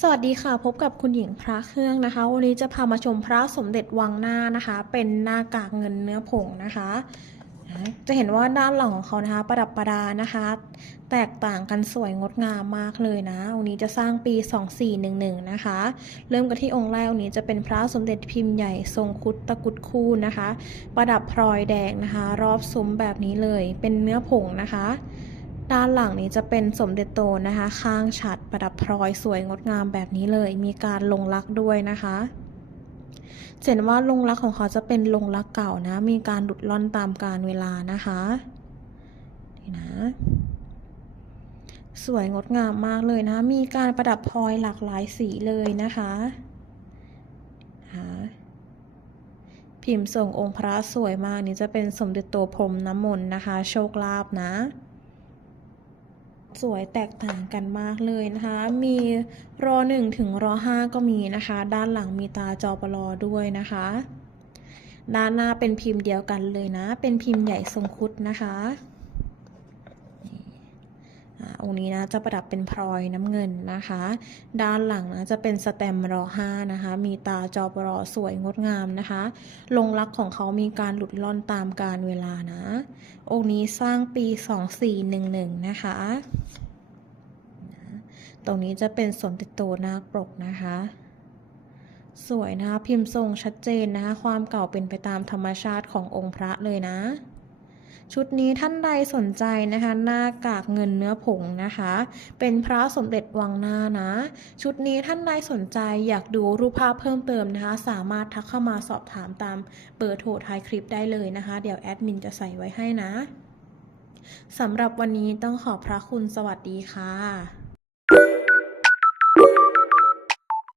สวัสดีค่ะ พบกับคุณหญิงพระเครื่องนะคะ วันนี้จะพามาชมพระสมเด็จวังหน้านะคะ เป็นหน้ากากเงินเนื้อผงนะคะ จะเห็นว่าด้านหลังของเขานะคะ ประดับประดานะคะ แตกต่างกันสวยงดงามมากเลยนะองค์นี้จะสร้างปี 2411 นะคะ เริ่มกันที่องค์แรกองค์นี้จะเป็นพระสมเด็จพิมพ์ใหญ่ทรงคุดตะกุดคู่นะคะ ประดับพลอยแดงนะคะ รอบซุ้มแบบนี้เลย เป็นเนื้อผงนะคะ ด้านหลังนี้จะเป็นสมเด็จโตนะคะ ข้างฉัดประดับพลอยสวยงดงามแบบนี้เลย มีการลงลักด้วยนะคะเห็นว่าลงลักของเขาจะเป็นลงลักเก่านะ มีการหลุดล่อนตามกาลเวลานะคะนี่นะ สวยงดงามมากเลยนะ มีการประดับพลอยหลากหลายสีเลยนะคะพิมพ์ส่งองค์พระสวยมากนี่จะเป็นสมเด็จโตพรมน้ำมนต์นะคะ โชคลาภนะ สวยแตกต่างกันมากเลยนะคะ มีรอหนึ่งถึงรอห้าก็มีนะคะ ด้านหลังมีตาจอปลอด้วยนะคะ ด้านหน้าเป็นพิมพ์เดียวกันเลยนะ เป็นพิมพ์ใหญ่ทรงคุดนะคะ องค์นี้นะจะประดับเป็นพลอยน้ำเงินนะคะ ด้านหลังนะจะเป็นสแตมป์รอห้านะคะ มีตาจอปลอสวยงดงามนะคะ ลงลักของเขามีการหลุดล่อนตามกาลเวลานะ องค์นี้สร้างปี 2411 นะคะ ตรงนี้จะเป็นสมเด็จโตนาคปรกนะคะสวยนะคะพิมพ์ทรงชัดเจนนะคะ ความเก่าเป็นไปตามธรรมชาติขององค์พระเลยนะ ชุดนี้ท่านใดสนใจนะคะ หน้ากากเงินเนื้อผงนะคะ เป็นพระสมเด็จวังหน้านะ ชุดนี้ท่านใดสนใจอยากดูรูปภาพเพิ่มเติมนะคะ สามารถทักเข้ามาสอบถามตามเบอร์โทรท้ายคลิปได้เลยนะคะ เดี๋ยวแอดมินจะใส่ไว้ให้นะสำหรับวันนี้ต้องขอบพระคุณสวัสดีค่ะ